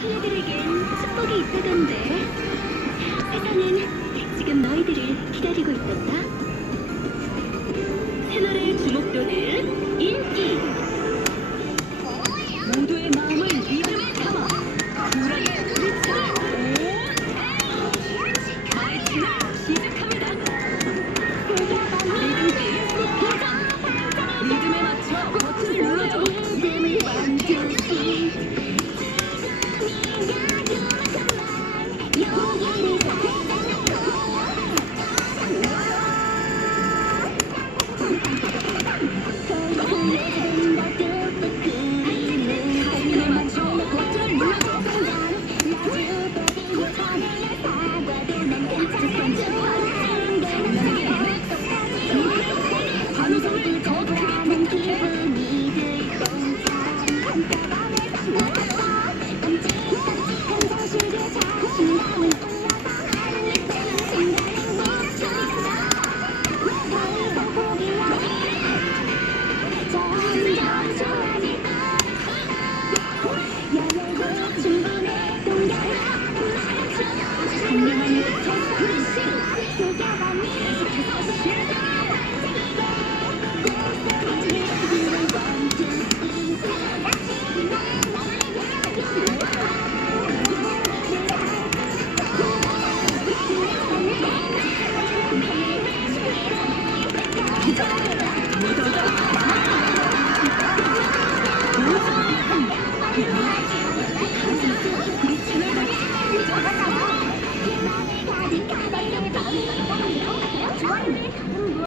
소녀들에겐 축복이 있다던데. 세상은 지금 너희들을 기다리고 있단다. 채널의 주목도는 인기. 모두의 마음을 리듬에 담아 쿨하게 부딪히는 마이팅을 시작합니다. 리듬 게임 도전! 리듬에 맞춰 버튼을 눌러줘.